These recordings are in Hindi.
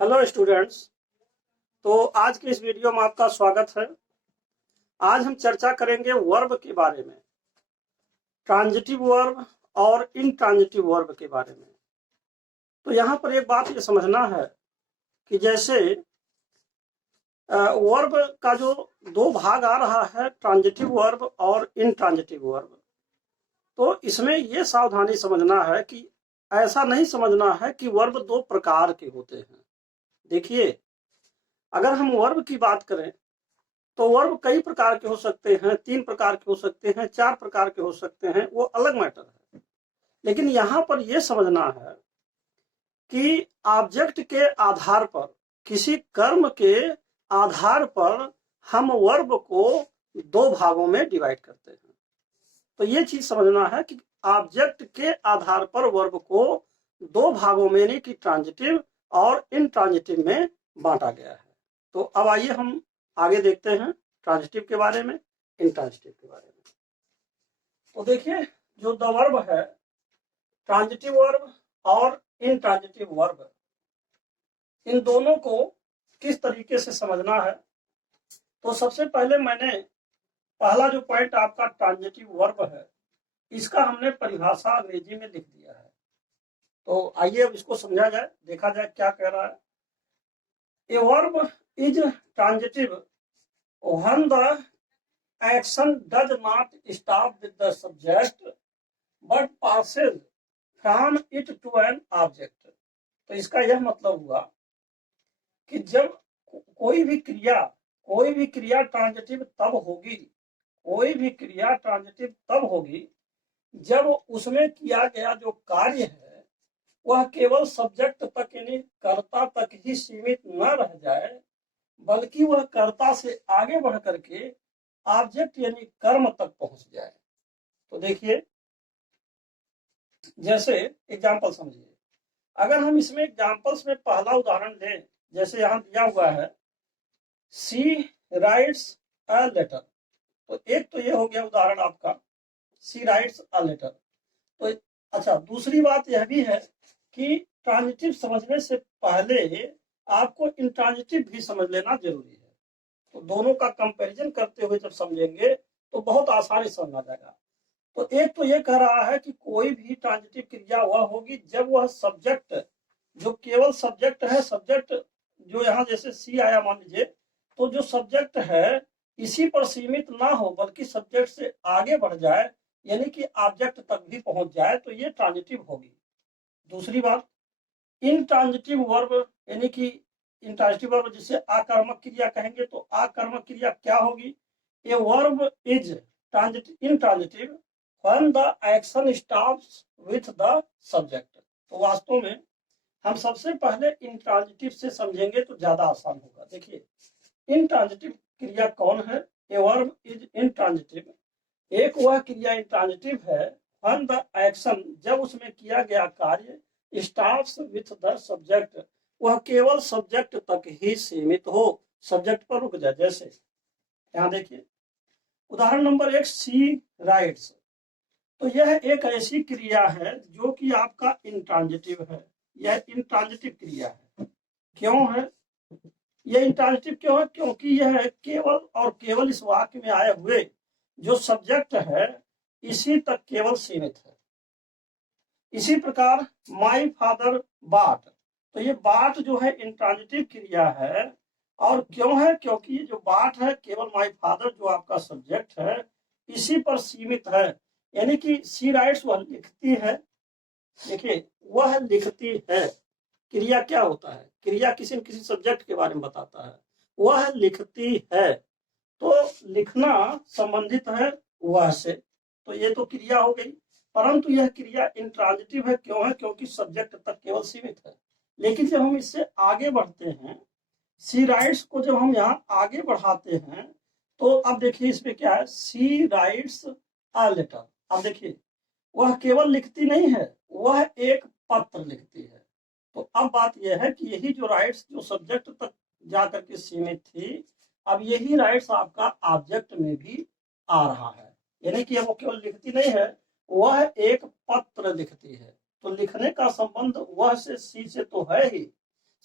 Hello students. तो आज की इस वीडियो में आपका स्वागत है। आज हम चर्चा करेंगे वर्ब के बारे में, ट्रांजिटिव वर्ब और इनट्रांजिटिव वर्ब के बारे में। तो यहाँ पर एक बात ये समझना है कि जैसे वर्ब का जो दो भाग आ रहा है, ट्रांजिटिव वर्ब और इनट्रांजिटिव वर्ब, तो इसमें ये सावधानी समझना है कि ऐसा नहीं समझना है कि वर्ब दो प्रकार के होते हैं। देखिए, अगर हम वर्ब की बात करें तो वर्ब कई प्रकार के हो सकते हैं, 3 प्रकार के हो सकते हैं, 4 प्रकार के हो सकते हैं, वो अलग मैटर है। लेकिन यहाँ पर यह समझना है कि ऑब्जेक्ट के आधार पर, किसी कर्म के आधार पर हम वर्ब को दो भागों में डिवाइड करते हैं। तो ये चीज समझना है कि ऑब्जेक्ट के आधार पर वर्ब को दो भागों में, यानी कि ट्रांजिटिव और इनट्रांजिटिव में बांटा गया है। तो अब आइए हम आगे देखते हैं ट्रांजिटिव के बारे में, इनट्रांजिटिव के बारे में। तो देखिए, जो द वर्ब है, ट्रांजिटिव वर्ब और इनट्रांजिटिव वर्ब, इन दोनों को किस तरीके से समझना है। तो सबसे पहले मैंने पहला जो पॉइंट आपका ट्रांजिटिव वर्ब है, इसका हमने परिभाषा अंग्रेजी में लिख दिया है। तो आइए अब इसको समझा जाए, देखा जाए क्या कह रहा है। A verb is transitive when the action does not stop with the subject but passes from it to an object। तो इसका यह मतलब हुआ कि जब कोई भी क्रिया ट्रांजिटिव तब होगी, कोई भी क्रिया ट्रांजिटिव तब होगी जब उसमें किया गया जो कार्य है वह केवल सब्जेक्ट तक, यानी कर्ता तक ही सीमित न रह जाए, बल्कि वह कर्ता से आगे बढ़ करके ऑब्जेक्ट यानी कर्म तक पहुंच जाए। तो देखिए, जैसे एग्जाम्पल समझिए, अगर हम इसमें एग्जाम्पल्स में पहला उदाहरण दें, जैसे यहां दिया हुआ है सी राइट्स अ लेटर। तो एक तो ये हो गया उदाहरण आपका, सी राइट्स अ लेटर। तो अच्छा, दूसरी बात यह भी है कि ट्रांजिटिव समझने से पहले आपको इंट्रांजिटिव भी समझ लेना जरूरी है। तो दोनों का कंपैरिजन करते हुए जब समझेंगे तो बहुत आसानी समझ आ जाएगा। तो एक तो ये कह रहा है कि कोई भी ट्रांजिटिव क्रिया वह होगी जब वह सब्जेक्ट, जो केवल सब्जेक्ट है, सब्जेक्ट जो यहाँ जैसे सी आया मान लीजिए, तो जो सब्जेक्ट है इसी पर सीमित ना हो बल्कि सब्जेक्ट से आगे बढ़ जाए, यानी कि ऑब्जेक्ट तक भी पहुंच जाए, तो ये ट्रांजिटिव होगी। दूसरी बात, इनट्रांजिटिव वर्ब, यानी कि इंट्रांजिटिव वर्ब जिसे आकर्मक क्रिया कहेंगे, तो आकर्मक क्रिया क्या होगी। A verb is intransitive when the action stops with the subject. तो वास्तव में हम सबसे पहले इंट्रांजिटिव से समझेंगे तो ज्यादा आसान होगा। देखिए, इनट्रांजिटिव क्रिया कौन है। ए वर्ब इज इनट्रांजिटिव, एक वह क्रिया इंट्रांजिटिव है व्हेन द एक्शन, जब उसमें किया गया कार्य स्टॉप्स विथ द सब्जेक्ट, वह केवल सब्जेक्ट तक ही सीमित हो, सब्जेक्ट पर रुक जाए। जैसे यहाँ देखिए उदाहरण नंबर 1, सी राइट्स। तो यह एक ऐसी क्रिया है जो कि आपका इंट्रांजिटिव है, यह इंट्रांजिटिव क्रिया है। क्यों है यह इंट्रांजिटिव? क्यों है? क्योंकि यह केवल और केवल इस वाक्य में आए हुए जो सब्जेक्ट है इसी तक केवल सीमित है। इसी प्रकार माई फादर बाट, तो ये बाट जो है इंट्रांजिटिव क्रिया है। और क्यों है? क्योंकि ये जो बाट है केवल माई फादर जो आपका सब्जेक्ट है इसी पर सीमित है, यानी कि सी राइट्स वह लिखती है। देखिए, वह लिखती है, क्रिया क्या होता है? क्रिया किसी न किसी सब्जेक्ट के बारे में बताता है। वह लिखती है, तो लिखना संबंधित है वह से, तो ये तो क्रिया हो गई। परंतु यह क्रिया इंट्रांजिटिव है। क्यों है? क्योंकि सब्जेक्ट तक केवल सीमित है। लेकिन जब हम इससे आगे बढ़ते हैं, सी राइट्स को जब हम यहाँ आगे बढ़ाते हैं, तो अब देखिए इसमें क्या है, सी राइट्स अ लेटर। अब देखिए, वह केवल लिखती नहीं है, वह एक पत्र लिखती है। तो अब बात यह है कि यही जो राइट्स जो सब्जेक्ट तक जाकर के सीमित थी, अब यही राइट्स आपका ऑब्जेक्ट में भी आ रहा है, यानी कि वो केवल लिखती नहीं है, वह एक पत्र लिखती है। तो लिखने का संबंध वह से सी से तो है ही,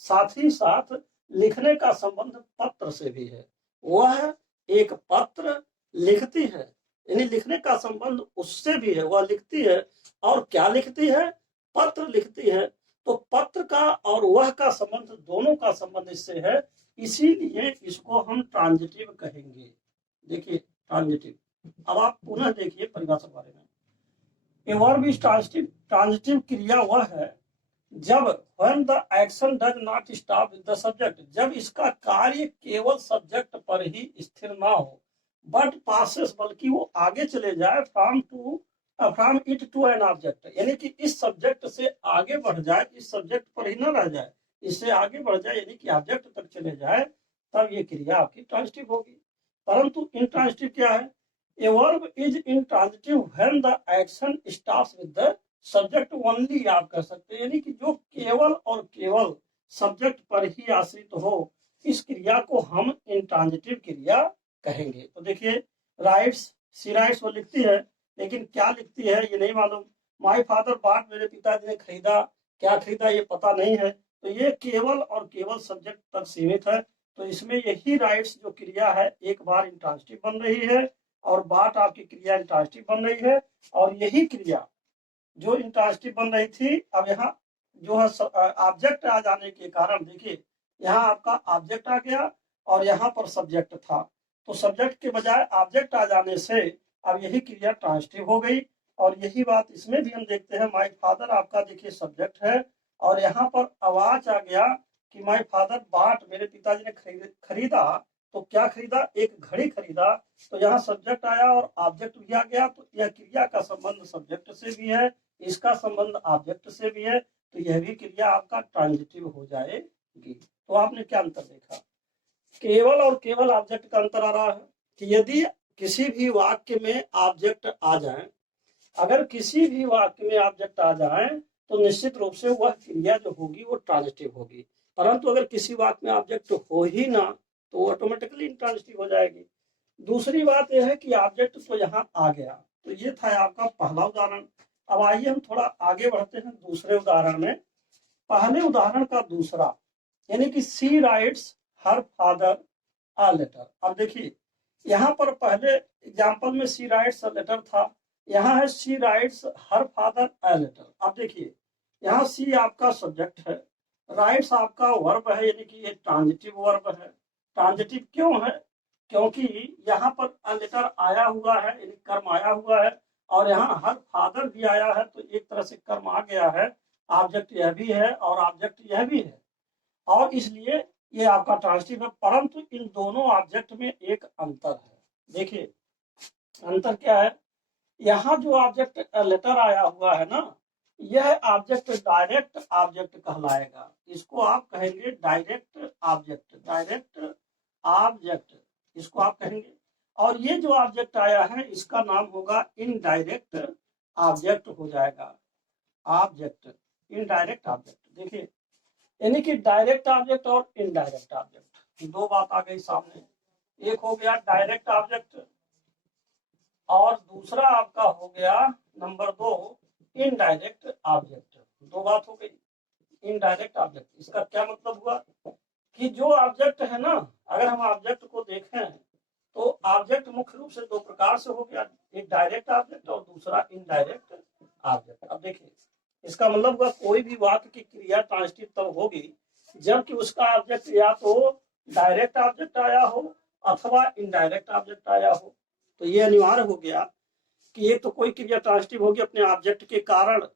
साथ ही साथ लिखने का संबंध पत्र से भी है। वह एक पत्र लिखती है, यानी लिखने का संबंध उससे भी है, वह लिखती है। और क्या लिखती है? पत्र लिखती है। तो पत्र का और वह का संबंध, दोनों का संबंध इससे है, इसीलिए इसको हम ट्रांजिटिव कहेंगे। देखिए ट्रांजिटिव, अब आप पुनः देखिए परिभाषा बारे में। A verb is transitive, transitive क्रिया वह है जब when the action does not stop with the subject, जब इसका कार्य केवल सब्जेक्ट पर ही स्थिर ना हो, बट पासेस, बल्कि वो आगे चले जाए from it to an object, यानी कि इस सब्जेक्ट से आगे बढ़ जाए, इस सब्जेक्ट पर ही ना रह जाए, इससे आगे बढ़ जाए, यानी कि ऑब्जेक्ट तक चले जाए, तब ये क्रिया आपकी ट्रांजिटिव होगी। परंतु इंट्रांजिटिव क्या है? A verb is intransitive when the action stops with the subject only, आप कह सकते हैं, यानी कि जो केवल और केवल सब्जेक्ट पर ही आश्रित हो, इस क्रिया को हम इंट्रांजिटिव क्रिया कहेंगे। तो देखिए राइट्स, सी राइट्स वो लिखती है, लेकिन क्या लिखती है ये नहीं मालूम। माय फादर बॉट, मेरे पिताजी ने खरीदा, क्या खरीदा ये पता नहीं है। तो ये केवल और केवल सब्जेक्ट तक सीमित है। तो इसमें यही राइट्स जो क्रिया है एक बार इंट्रांजिटिव बन रही है, और बाट आपकी क्रिया इंट्रांजिटिव बन रही है। और यही क्रिया जो इंट्रांजिटिव बन रही थी, अब यहाँ जो है ऑब्जेक्ट आ जाने के कारण, देखिए यहाँ आपका ऑब्जेक्ट आ गया और यहाँ पर सब्जेक्ट था, तो सब्जेक्ट के बजाय ऑब्जेक्ट आ जाने से अब यही क्रिया ट्रांजिटिव हो गई। और यही बात इसमें भी हम देखते हैं। माय फादर आपका देखिए सब्जेक्ट है, और यहाँ पर आवाज आ गया कि माय फादर बॉट, मेरे पिताजी ने खरीदा। तो क्या खरीदा? एक घड़ी खरीदा। तो यहाँ सब्जेक्ट आया और ऑब्जेक्ट भी आ गया, तो यह क्रिया का संबंध सब्जेक्ट से भी है, इसका संबंध ऑब्जेक्ट से भी है, तो यह भी क्रिया आपका ट्रांजिटिव हो जाएगी। तो आपने क्या अंतर देखा? केवल और केवल ऑब्जेक्ट का अंतर आ रहा है कि यदि किसी भी वाक्य में ऑब्जेक्ट आ जाए, अगर किसी भी वाक्य में ऑब्जेक्ट आ जाए, तो निश्चित रूप से वह क्रिया जो होगी वो ट्रांजिटिव होगी। परंतु अगर किसी वाक्य में ऑब्जेक्ट हो ही ना, तो वो ऑटोमेटिकली इंट्रांजिटिव हो जाएगी। दूसरी बात यह है कि ऑब्जेक्ट तो यहाँ आ गया। तो ये था आपका पहला उदाहरण। अब आइए हम थोड़ा आगे बढ़ते हैं दूसरे उदाहरण में। पहले उदाहरण का दूसरा, यानी कि she writes her father a letter. अब देखिए यहाँ पर पहले एग्जाम्पल में सी राइट्स अ लेटर था, यहाँ है she writes her father a letter. अब देखिए यहाँ सी आपका सब्जेक्ट है, राइट्स आपका वर्ब है, यानी कि ये ट्रांजिटिव वर्ब है। ट्रांजिटिव क्यों है? क्योंकि यहाँ पर अ लेटर आया हुआ है, यानी कर्म आया हुआ है, और यहाँ हर फादर भी आया है, तो एक तरह से कर्म आ गया है। ऑब्जेक्ट यह भी है और ऑब्जेक्ट यह भी है, और इसलिए ये आपका ट्रांजिटिव है। परंतु इन दोनों ऑब्जेक्ट में एक अंतर है। देखिए अंतर क्या है? यहाँ जो ऑब्जेक्ट लेटर आया हुआ है ना, यह ऑब्जेक्ट डायरेक्ट ऑब्जेक्ट कहलाएगा। इसको आप कहेंगे डायरेक्ट ऑब्जेक्ट, डायरेक्ट ऑब्जेक्ट इसको आप कहेंगे। और ये जो ऑब्जेक्ट आया है इसका नाम होगा इनडायरेक्ट ऑब्जेक्ट हो जाएगा। Object, indirect object. देखिए यानी कि डायरेक्ट ऑब्जेक्ट और इनडायरेक्ट ऑब्जेक्ट, दो बात आ गई सामने। एक हो गया डायरेक्ट ऑब्जेक्ट, और दूसरा आपका हो गया नंबर 2 इनडायरेक्ट ऑब्जेक्ट। दो बात हो गई। इनडायरेक्ट ऑब्जेक्ट, इसका क्या मतलब हुआ कि जो ऑब्जेक्ट है ना, अगर हम ऑब्जेक्ट को देखें तो ऑब्जेक्ट मुख्य रूप से दो प्रकार से हो गया, एक डायरेक्ट ऑब्जेक्ट और दूसरा इनडायरेक्ट ऑब्जेक्ट। अब देखिए इसका मतलब हुआ कोई भी वाक्य की क्रिया ट्रांजिटिव तब होगी जबकि उसका ऑब्जेक्ट या तो डायरेक्ट ऑब्जेक्ट आया हो अथवा इनडायरेक्ट ऑब्जेक्ट आया हो। तो ये अनिवार्य हो गया कि ये तो कोई क्रिया ट्रांजिटिव होगी अपने ऑब्जेक्ट के कारण।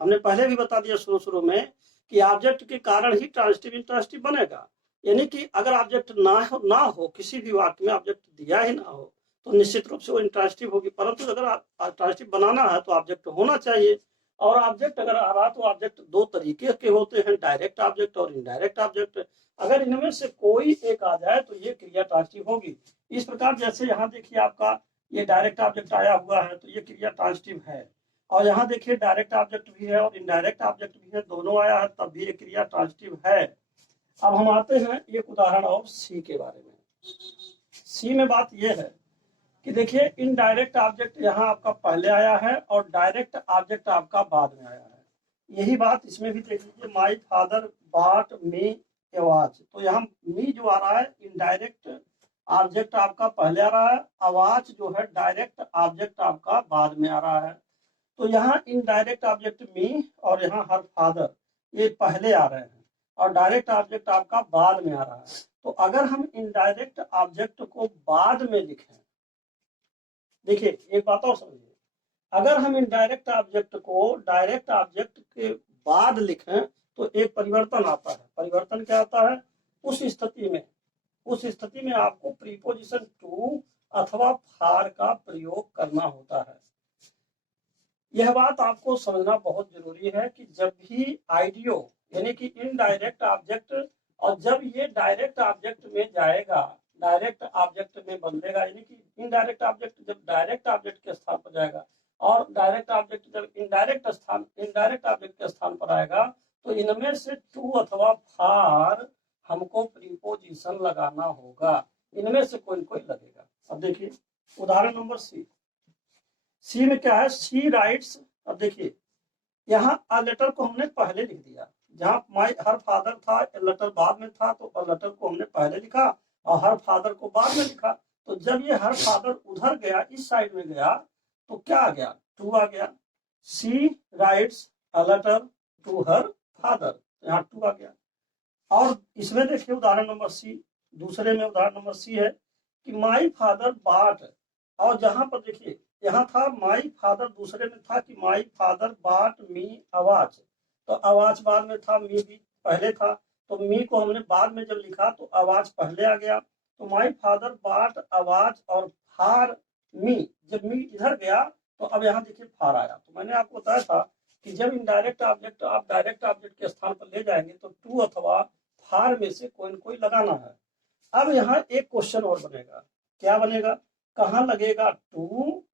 हमने पहले भी बता दिया शुरू में कि ऑब्जेक्ट के कारण ही ट्रांजिटिव इंट्रांजिटिव बनेगा। यानी कि अगर ऑब्जेक्ट ना हो किसी भी वाक्य में ऑब्जेक्ट दिया ही ना हो, तो निश्चित रूप से वो इंट्रांजिटिव होगी। परंतु अगर ट्रांजिटिव बनाना है तो ऑब्जेक्ट होना चाहिए, और ऑब्जेक्ट अगर आ रहा तो ऑब्जेक्ट दो तरीके के होते हैं, डायरेक्ट ऑब्जेक्ट और इनडायरेक्ट ऑब्जेक्ट। अगर इनमें से कोई एक आ जाए तो ये क्रिया ट्रांजिटिव होगी। इस प्रकार जैसे यहाँ देखिए आपका ये डायरेक्ट ऑब्जेक्ट आया हुआ है तो ये क्रिया ट्रांजिटिव है, और यहाँ देखिए डायरेक्ट ऑब्जेक्ट भी है और इनडायरेक्ट ऑब्जेक्ट भी है, दोनों आया है तब भी ये क्रिया ट्रांजिटिव है। अब हम आते हैं एक उदाहरण और सी के बारे में। सी में बात यह है कि देखिए इनडायरेक्ट ऑब्जेक्ट यहाँ आपका पहले आया है और डायरेक्ट ऑब्जेक्ट आपका बाद में आया है। यही बात इसमें भी देख लीजिए, माय फादर बॉट मी आवाज, तो यहाँ मी जो आ रहा है इनडायरेक्ट ऑब्जेक्ट आपका पहले आ रहा है, आवाज जो है डायरेक्ट ऑब्जेक्ट आपका बाद में आ रहा है। तो यहाँ इनडायरेक्ट ऑब्जेक्ट मी और यहाँ हर फादर ये पहले आ रहे हैं और डायरेक्ट ऑब्जेक्ट आपका बाद में आ रहा है। तो अगर हम इनडायरेक्ट ऑब्जेक्ट को बाद में लिखें, देखिए एक बात और समझिए, अगर हम इनडायरेक्ट ऑब्जेक्ट को डायरेक्ट ऑब्जेक्ट के बाद लिखें तो एक परिवर्तन आता है। परिवर्तन क्या आता है? उस स्थिति में आपको प्रीपोजिशन टू अथवा फार का प्रयोग करना होता है। यह बात आपको समझना बहुत जरूरी है कि जब भी आइडियो यानी कि इनडायरेक्ट ऑब्जेक्ट और जब ये डायरेक्ट ऑब्जेक्ट में जाएगा, डायरेक्ट ऑब्जेक्ट में बदलेगा, यानी कि इनडायरेक्ट ऑब्जेक्ट जब डायरेक्ट ऑब्जेक्ट के स्थान पर जाएगा और डायरेक्ट ऑब्जेक्ट जब इनडायरेक्ट ऑब्जेक्ट के स्थान पर आएगा, तो इनमें से टू अथवा फार हमको प्रीपोजिशन लगाना होगा। इनमें से कोई कोई लगेगा। अब देखिए उदाहरण नंबर सी में क्या है? She rights. अब देखिए यहाँ अ लेटर को हमने पहले लिख दिया, जहाँ माई हर फादर था लेटर बाद में था, तो अ लेटर को हमने पहले लिखा और हर फादर को बाद में लिखा। तो जब ये हर फादर उधर गया, इस साइड में गया, तो क्या आ गया? टू आ गया। She writes a letter to her father, यहाँ टू आ गया। और इसमें देखिए उदाहरण नंबर सी, दूसरे में उदाहरण नंबर सी है कि माई फादर बाट, और जहां पर देखिए यहाँ था माई फादर, दूसरे में था कि माई फादर बाट मी आवाज, तो आवाज बाद में था, मी भी पहले था, तो मी को हमने बाद में जब लिखा तो आवाज पहले आ गया। तो माई फादर बाट आवाज और फार मी, जब मी इधर गया तो अब यहाँ देखिए फार आया। तो मैंने आपको बताया था कि जब इनडायरेक्ट ऑब्जेक्ट आप डायरेक्ट ऑब्जेक्ट के स्थान पर ले जाएंगे तो टू अथवा फार में से कोई न कोई लगाना है। अब यहाँ एक क्वेश्चन और बनेगा। क्या बनेगा? कहाँ लगेगा टू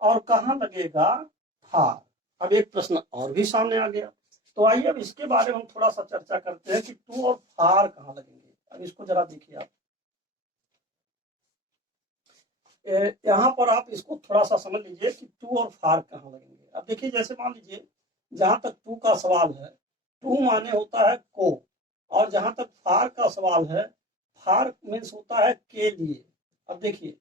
और कहाँ लगेगा फार? अब एक प्रश्न और भी सामने आ गया। तो आइए अब इसके बारे में हम थोड़ा सा चर्चा करते हैं कि टू और फार कहाँ लगेंगे। अब इसको जरा देखिए आप, यहाँ पर आप इसको थोड़ा सा समझ लीजिए कि टू और फार कहाँ लगेंगे। अब देखिए जैसे मान लीजिए जहां तक टू का सवाल है, टू माने होता है को, और जहां तक फार का सवाल है, फार मीन्स होता है के लिए। अब देखिए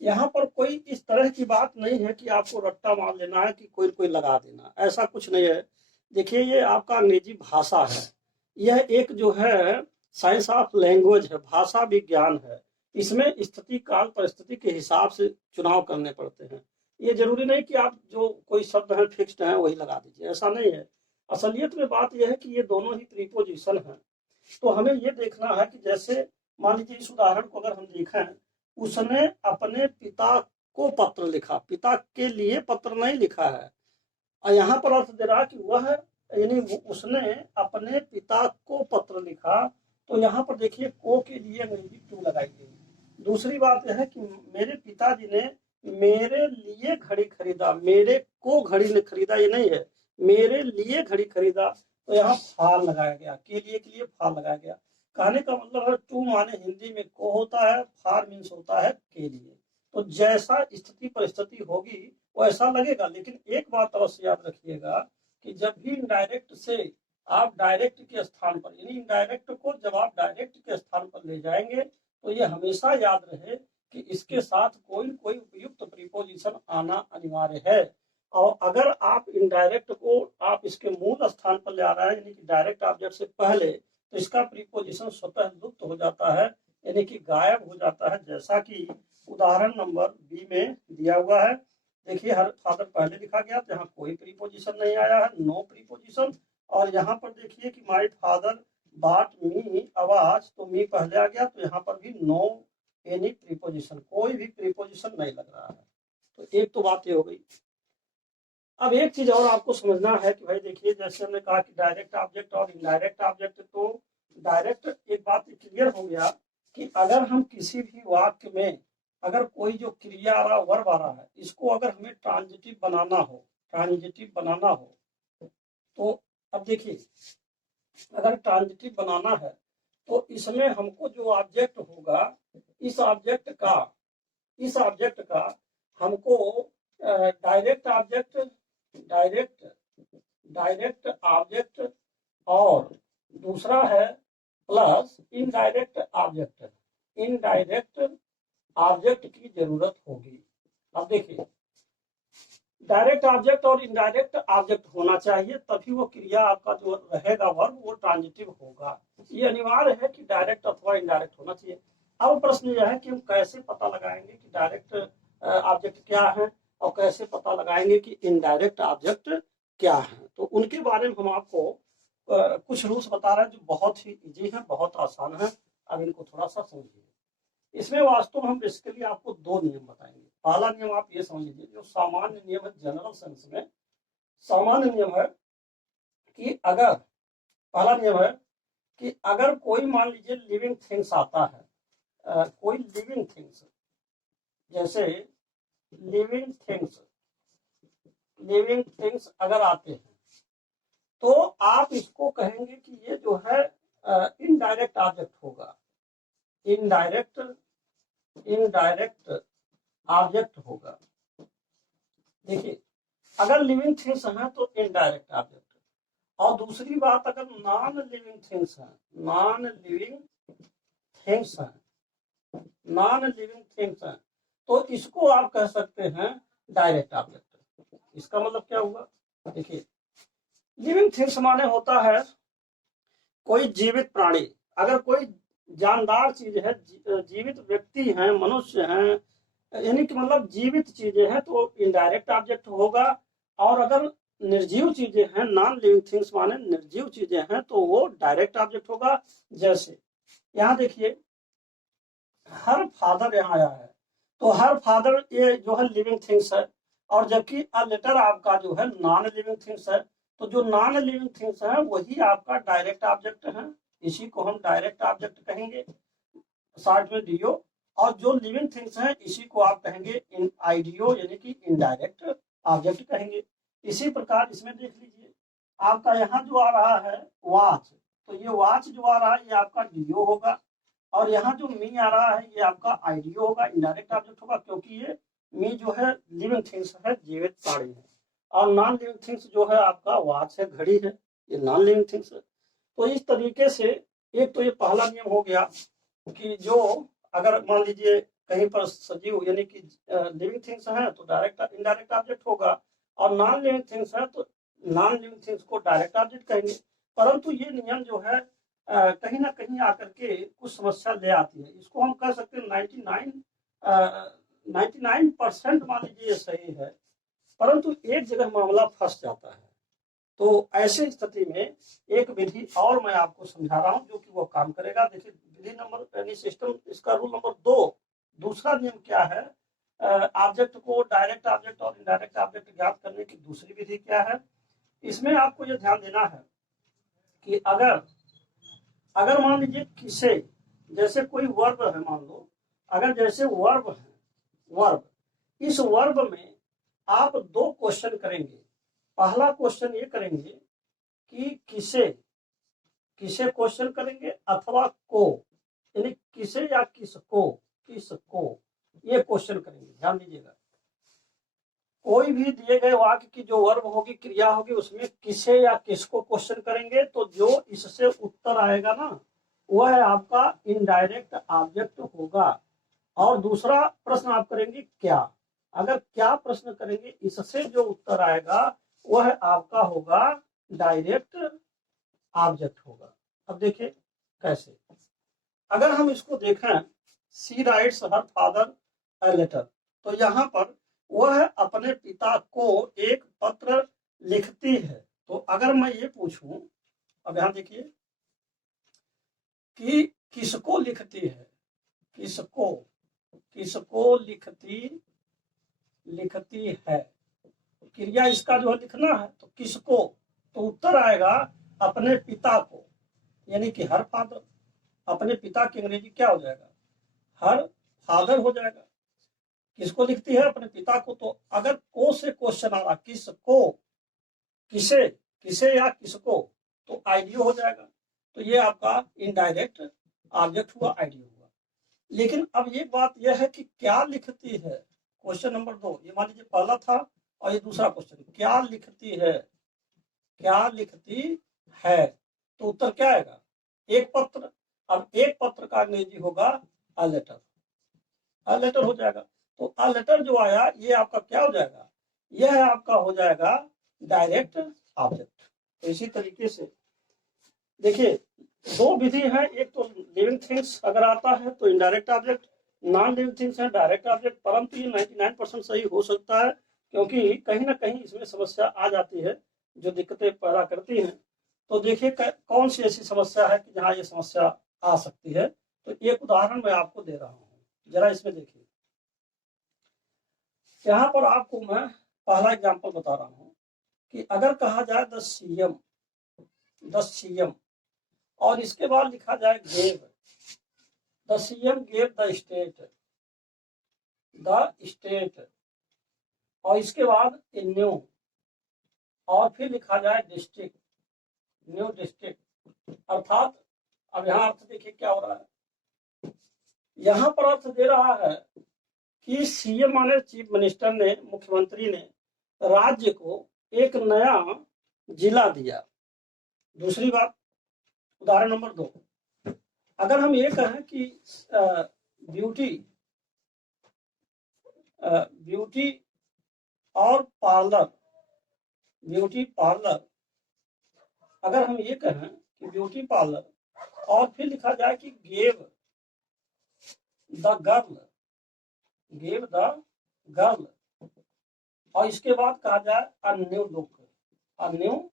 यहाँ पर कोई इस तरह की बात नहीं है कि आपको रट्टा मार लेना है कि कोई कोई लगा देना, ऐसा कुछ नहीं है। देखिए ये आपका अंग्रेजी भाषा है, यह एक जो है साइंस ऑफ लैंग्वेज है, भाषा विज्ञान है। इसमें स्थिति काल परिस्थिति के हिसाब से चुनाव करने पड़ते हैं। ये जरूरी नहीं कि आप जो कोई शब्द है फिक्स्ड है वही लगा दीजिए, ऐसा नहीं है। असलियत में बात यह है कि ये दोनों ही प्रीपोजिशन है। तो हमें ये देखना है कि जैसे मान लीजिए इस उदाहरण को अगर हम देखें, उसने अपने पिता को पत्र लिखा, पिता के लिए पत्र नहीं लिखा है। और यहाँ पर अर्थ दे रहा कि वह, यानी उसने अपने पिता को पत्र लिखा, तो यहाँ पर देखिए को के लिए अंग्रेजी टू लगाई गई। दूसरी बात यह है कि मेरे पिताजी ने मेरे लिए घड़ी खरीदा, मेरे को घड़ी ने खरीदा ये नहीं है, मेरे लिए घड़ी खरीदा, तो यहाँ फार लगाया गया, के लिए फार लगाया गया। कहने का मतलब है टू माने हिंदी में को होता है, फार मीन्स होता है के लिए। तो जैसा स्थिति परिस्थिति होगी वैसा लगेगा। लेकिन एक बात अवश्य याद रखिएगा कि जब भी इनडायरेक्ट से आप डायरेक्ट के स्थान पर, यानी इनडायरेक्ट को जब आप डायरेक्ट के स्थान पर ले जाएंगे तो ये हमेशा याद रहे कि इसके साथ कोई कोई उपयुक्त प्रीपोजिशन आना अनिवार्य है। और अगर आप इनडायरेक्ट को आप इसके मूल स्थान पर ले आ रहे हैं, यानी कि डायरेक्ट ऑब्जेक्ट से पहले, तो इसका प्रीपोजिशन स्वतः लुप्त हो जाता है, यानी कि गायब हो जाता है। जैसा कि उदाहरण नंबर बी में दिया हुआ है, देखिए हर फादर पहले लिखा गया, तो यहाँ कोई प्रीपोजिशन नहीं आया है, नो प्रीपोजिशन। और यहाँ पर देखिए कि माय फादर बाट मी आवाज, तो मी पहले आ गया, तो यहाँ पर भी नो एनी प्रीपोजिशन, कोई भी प्रीपोजिशन नहीं लग रहा है। तो एक तो बात ये हो गई। अब एक चीज और आपको समझना है कि भाई देखिए जैसे हमने कहा कि डायरेक्ट ऑब्जेक्ट और इनडायरेक्ट ऑब्जेक्ट, तो डायरेक्ट एक बात क्लियर हो गया कि अगर हम किसी भी वाक्य में अगर कोई जो क्रिया आ रहा, वर्ब आ रहा है, इसको अगर हमें ट्रांजिटिव बनाना हो, तो अब देखिए अगर ट्रांजिटिव बनाना है तो इसमें हमको जो ऑब्जेक्ट होगा, इस ऑब्जेक्ट का हमको डायरेक्ट ऑब्जेक्ट और दूसरा है plus indirect object. Indirect object की जरूरत होगी। अब देखिए, डायरेक्ट ऑब्जेक्ट और इनडायरेक्ट ऑब्जेक्ट होना चाहिए, तभी वो क्रिया आपका जो रहेगा वर्ब वो ट्रांजिटिव होगा। ये अनिवार्य है कि डायरेक्ट अथवा इनडायरेक्ट होना चाहिए। अब प्रश्न यह है कि हम कैसे पता लगाएंगे कि डायरेक्ट ऑब्जेक्ट क्या है और कैसे पता लगाएंगे कि इनडायरेक्ट ऑब्जेक्ट क्या है। तो उनके बारे में हम आपको कुछ रूल्स बता रहे हैं जो बहुत ही इजी है, बहुत आसान है। अब इनको थोड़ा सा समझिए। इसमें वास्तव में हम बेसिकली आपको दो नियम बताएंगे। पहला नियम आप ये समझ लीजिए, जो सामान्य नियम है जनरल सेंस में, सामान्य नियम है कि अगर, पहला नियम है कि अगर कोई मान लीजिए लिविंग थिंग्स आता है, कोई लिविंग थिंग्स, जैसे लिविंग थिंग्स, लिविंग थिंग्स अगर आते हैं तो आप इसको कहेंगे कि ये जो है इनडायरेक्ट ऑब्जेक्ट होगा। इनडायरेक्ट, इनडायरेक्ट ऑब्जेक्ट होगा। देखिए, अगर लिविंग थिंग्स हैं तो इनडायरेक्ट ऑब्जेक्ट। और दूसरी बात, अगर नॉन लिविंग थिंग्स हैं, नॉन लिविंग थिंग्स हैं, नॉन लिविंग थिंग्स हैं, तो इसको आप कह सकते हैं डायरेक्ट ऑब्जेक्ट। इसका मतलब क्या हुआ? देखिए, लिविंग थिंग्स माने होता है कोई जीवित प्राणी। अगर कोई जानदार चीज है, जीवित व्यक्ति हैं, मनुष्य हैं, यानी कि मतलब जीवित चीजें हैं, तो इनडायरेक्ट ऑब्जेक्ट होगा। और अगर निर्जीव चीजें हैं, नॉन लिविंग थिंग्स माने निर्जीव चीजें हैं, तो वो डायरेक्ट ऑब्जेक्ट होगा। जैसे यहाँ देखिए, हर फादर यहाँ आया है, तो हर फादर ये जो है लिविंग थिंग्स है। और जबकि अ लेटर आपका जो है नॉन लिविंग थिंग्स है, तो जो नॉन लिविंग थिंग्स है वही आपका डायरेक्ट ऑब्जेक्ट है। इसी को हम डायरेक्ट ऑब्जेक्ट कहेंगे, शॉर्ट में डीओ। और जो लिविंग थिंग्स हैं इसी को आप कहेंगे इन आईडीओ, यानी कि इनडायरेक्ट ऑब्जेक्ट कहेंगे। इसी प्रकार इसमें देख लीजिए, आपका यहाँ जो आ रहा है वॉच, तो ये वॉच जो आ रहा है ये आपका डीओ होगा। और यहाँ जो मी आ रहा है ये आपका आईडीओ होगा, इनडायरेक्ट ऑब्जेक्ट होगा, क्योंकि ये मी जो है लिविंग थिंग्स है, जीवित प्राणी है। और नॉन लिविंग थिंग्स जो है आपका वॉच है, घड़ी है, ये नॉन लिविंग थिंग्स है। तो इस तरीके से एक तो ये पहला नियम हो गया कि जो अगर मान लीजिए कहीं पर सजीव यानी कि लिविंग थिंग्स है तो डायरेक्ट इनडायरेक्ट ऑब्जेक्ट होगा, और नॉन लिविंग थिंग्स है तो नॉन लिविंग थिंग्स को डायरेक्ट ऑब्जेक्ट कहेंगे। परंतु ये नियम जो है कहीं ना कहीं आकर के कुछ समस्या ले आती है। इसको हम कह सकते हैं 99% मान लीजिए ये सही है, परंतु एक जगह मामला फंस जाता है। तो ऐसी स्थिति में एक विधि और मैं आपको समझा रहा हूं जो कि वो काम करेगा। देखिए, विधि नंबर यानी सिस्टम, इसका रूल नंबर 2, दूसरा नियम क्या है, ऑब्जेक्ट को डायरेक्ट ऑब्जेक्ट और इनडायरेक्ट ऑब्जेक्ट ज्ञात करने की दूसरी विधि क्या है। इसमें आपको ये ध्यान देना है कि अगर अगर मान लीजिए किसे, जैसे कोई वर्ब है, मान लो अगर जैसे वर्ब है, वर्ब, इस वर्ब में आप दो क्वेश्चन करेंगे। पहला क्वेश्चन ये करेंगे कि किसे, किसे क्वेश्चन करेंगे अथवा को, यानी किसे या किसको, किसको ये क्वेश्चन करेंगे। ध्यान दीजिएगा, कोई भी दिए गए वाक्य की जो वर्ब होगी, क्रिया होगी, उसमें किसे या किसको क्वेश्चन करेंगे, तो जो इससे उत्तर आएगा ना वह आपका इनडायरेक्ट ऑब्जेक्ट होगा। और दूसरा प्रश्न आप करेंगे क्या। अगर क्या प्रश्न करेंगे, इससे जो उत्तर आएगा वह आपका होगा डायरेक्ट ऑब्जेक्ट होगा। अब देखिए कैसे, अगर हम इसको देखें, she writes her father a letter, तो यहाँ पर वह अपने पिता को एक पत्र लिखती है। तो अगर मैं ये पूछूं, अब यहाँ देखिए कि किसको लिखती है, किसको, किसको लिखती, लिखती है, क्रिया इसका जो है लिखना है, तो किसको, तो उत्तर आएगा अपने पिता को, यानी कि हर फादर। अपने पिता की अंग्रेजी क्या हो जाएगा, हर फादर हो जाएगा। किसको लिखती है, अपने पिता को। तो अगर को से क्वेश्चन आ रहा, किसको, किसे, किसे या किसको, तो आईडियो हो जाएगा। तो ये आपका इनडायरेक्ट ऑब्जेक्ट हुआ, आईडियो हुआ। लेकिन अब ये बात यह है कि क्या लिखती है, क्वेश्चन नंबर 2, ये मान लीजिए पहला था और ये दूसरा क्वेश्चन, क्या लिखती है, क्या लिखती है। तो उत्तर क्या आएगा? एक पत्र। अब एक पत्र का अंग्रेजी होगा अ लेटर, अ लेटर हो जाएगा। तो अ लेटर जो आया ये आपका क्या हो जाएगा? यह आपका हो जाएगा डायरेक्ट ऑब्जेक्ट। तो इसी तरीके से देखिए दो विधि है, एक तो लिविंग थिंग्स अगर आता है तो indirect object, non living things है डायरेक्ट ऑब्जेक्ट। परंतु ये 99% सही हो सकता है, क्योंकि कहीं ना कहीं इसमें समस्या आ जाती है जो दिक्कतें पैदा करती हैं। तो देखिए कौन सी ऐसी समस्या है कि जहाँ ये समस्या आ सकती है। तो एक उदाहरण मैं आपको दे रहा हूँ, जरा इसमें देखिए। यहाँ पर आपको मैं पहला एग्जाम्पल बता रहा हूँ कि अगर कहा जाए द सीएम, द सीएम, और इसके बाद लिखा जाए gave, the CM gave the state, the state, और इसके बाद न्यू, और फिर लिखा जाए डिस्ट्रिक्ट, न्यू डिस्ट्रिक्ट। अर्थात अब यहाँ अर्थ देखिए क्या हो रहा है। यहाँ पर अर्थ दे रहा है कि सीएम माने चीफ मिनिस्टर ने, मुख्यमंत्री ने राज्य को एक नया जिला दिया। दूसरी बात, उदाहरण नंबर 2, अगर हम ये कहें कि ब्यूटी, ब्यूटी और पार्लर, ब्यूटी पार्लर, अगर हम ये कहें कि ब्यूटी पार्लर और फिर लिखा जाए कि gave the girl, gave the girl, और इसके बाद कहा जाए a new look, a new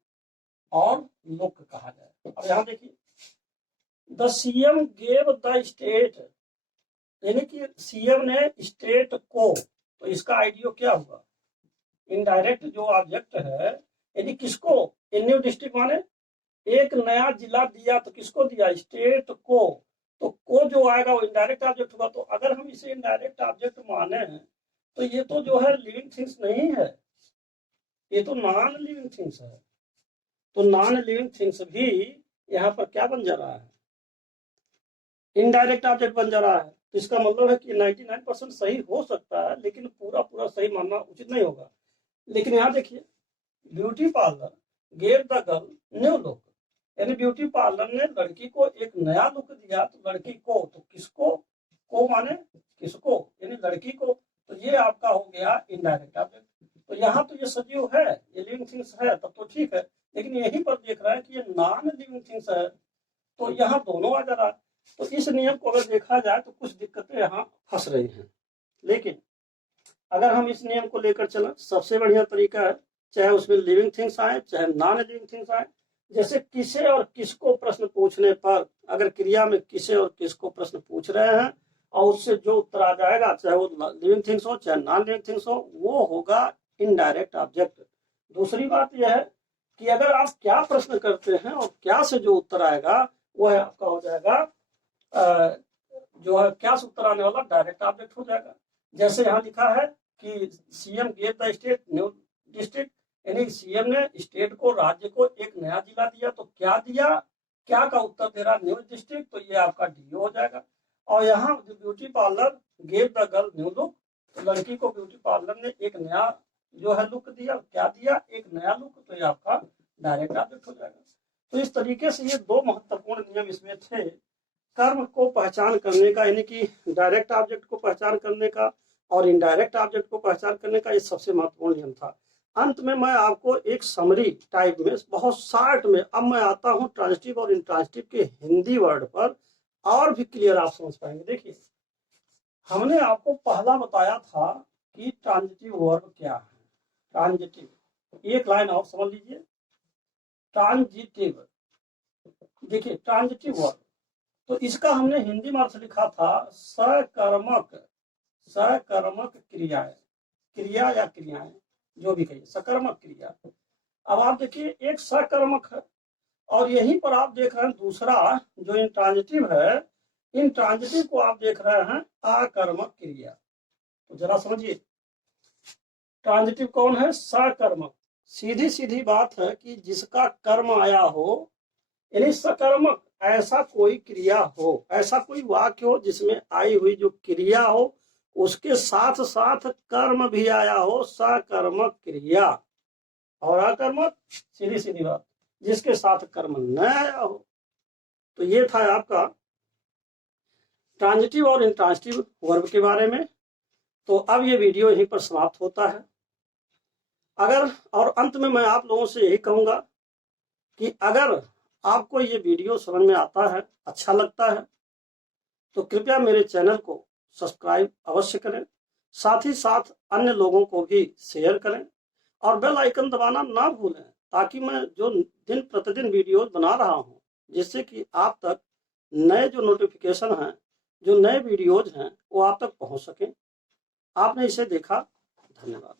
और लुक कहा जाए। अब यहाँ देखिए the CM gave the state, यानी कि सीएम ने स्टेट को, तो इसका आइडियो क्या हुआ? इनडायरेक्ट जो ऑब्जेक्ट है, यानी किसको? न्यू डिस्ट्रिक्ट माने एक नया जिला दिया, तो किसको दिया? स्टेट को। तो को जो आएगा वो इनडायरेक्ट ऑब्जेक्ट होगा। तो अगर हम इसे इनडायरेक्ट ऑब्जेक्ट माने हैं तो ये तो जो है लिविंग थिंग्स नहीं है, ये तो नॉन लिविंग थिंग्स है। तो नॉन लिविंग थिंग्स भी यहाँ पर क्या बन जा रहा है? इनडायरेक्ट ऑब्जेक्ट बन जा रहा है। तो इसका मतलब है कि 99% सही हो सकता है, लेकिन पूरा पूरा सही मानना उचित नहीं होगा। लेकिन यहाँ देखिए beauty parlour gave the girl new look, यानी ब्यूटी पार्लर ने लड़की को एक नया लुक दिया। तो लड़की को, तो किसको? को माने किसको? यानी लड़की को। तो ये आपका हो गया इनडायरेक्ट ऑब्जेक्ट। तो यहाँ तो ये सजीव है, ये लिविंग थिंग्स है, तब तो ठीक है। लेकिन यहीं पर देख रहा है कि ये नॉन लिविंग थिंग्स है, तो यहाँ दोनों आ जा रहा है। तो इस नियम को अगर देखा जाए तो कुछ दिक्कतें यहाँ फंस रही हैं। लेकिन अगर हम इस नियम को लेकर चलें, सबसे बढ़िया तरीका है, चाहे उसमें लिविंग थिंग्स आए चाहे नॉन लिविंग थिंग्स आए। जैसे किसे और किसको प्रश्न पूछने पर, अगर क्रिया में किसे और किसको प्रश्न पूछ रहे हैं और उससे जो उत्तर आ जाएगा, चाहे वो लिविंग थिंग्स हो चाहे नॉन लिविंग थिंग्स हो, वो होगा इनडायरेक्ट ऑब्जेक्ट। दूसरी बात यह है कि अगर आप क्या प्रश्न करते हैं और क्या से जो उत्तर आएगा वो है आपका हो जाएगा जो है क्या से उत्तर आने वाला डायरेक्ट ऑब्जेक्ट हो जाएगा। जैसे यहाँ लिखा है कि CM gave the state new district, यानी सीएम ने स्टेट को, राज्य को एक नया जिला दिया। तो क्या दिया? क्या का उत्तर दे रहा? New district. तो ये आपका डीओ हो जाएगा। और यहाँ beauty parlour gave the girl new look, तो लड़की को ब्यूटी पार्लर ने एक नया जो है लुक दिया। क्या दिया? एक नया लुक। तो ये आपका डायरेक्ट ऑब्जेक्ट हो जाएगा। तो इस तरीके से ये दो महत्वपूर्ण नियम इसमें थे, कर्म को पहचान करने का, यानी कि डायरेक्ट ऑब्जेक्ट को पहचान करने का और इनडायरेक्ट ऑब्जेक्ट को पहचान करने का, ये सबसे महत्वपूर्ण नियम था। अंत में मैं आपको एक समरी टाइप में बहुत शॉर्ट में, अब मैं आता हूं ट्रांजिटिव और इंट्रांजिटिव के हिंदी वर्ड पर, और भी क्लियर आप समझ पाएंगे। देखिए हमने आपको पहला बताया था कि ट्रांजिटिव वर्ब क्या है। ट्रांजिटिव, एक लाइन और समझ लीजिए। ट्रांजिटिव, देखिए ट्रांजिटिव वर्ब, तो इसका हमने हिंदी में अर्थ लिखा था सकर्मक, सकर्मक क्रियाएं, क्रिया या क्रियाएं जो भी कहिए, सकर्मक क्रिया। अब आप देखिए एक सकर्मक है और यहीं पर आप देख रहे हैं दूसरा जो इंट्रांजिटिव है, इंट्रांजिटिव को आप देख रहे हैं आकर्मक क्रिया। तो जरा समझिए ट्रांजिटिव कौन है? सकर्मक। सीधी सीधी बात है कि जिसका कर्म आया हो, यानी सकर्मक, ऐसा कोई क्रिया हो, ऐसा कोई वाक्य हो जिसमें आई हुई जो क्रिया हो उसके साथ साथ कर्म भी आया हो, सकर्मक क्रिया। और अकर्मक, सीधी सीधी बात, जिसके साथ कर्म न आया हो। तो ये था आपका ट्रांजिटिव और इंट्रांजिटिव वर्ब के बारे में। तो अब ये वीडियो यहीं पर समाप्त होता है। अगर और अंत में मैं आप लोगों से यही कहूंगा कि अगर आपको ये वीडियो समझ में आता है, अच्छा लगता है, तो कृपया मेरे चैनल को सब्सक्राइब अवश्य करें, साथ ही साथ अन्य लोगों को भी शेयर करें और बेल आइकन दबाना ना भूलें, ताकि मैं जो दिन प्रतिदिन वीडियोज बना रहा हूं, जिससे कि आप तक नए जो नोटिफिकेशन हैं, जो नए वीडियोज हैं, वो आप तक पहुंच सकें। आपने इसे देखा, धन्यवाद।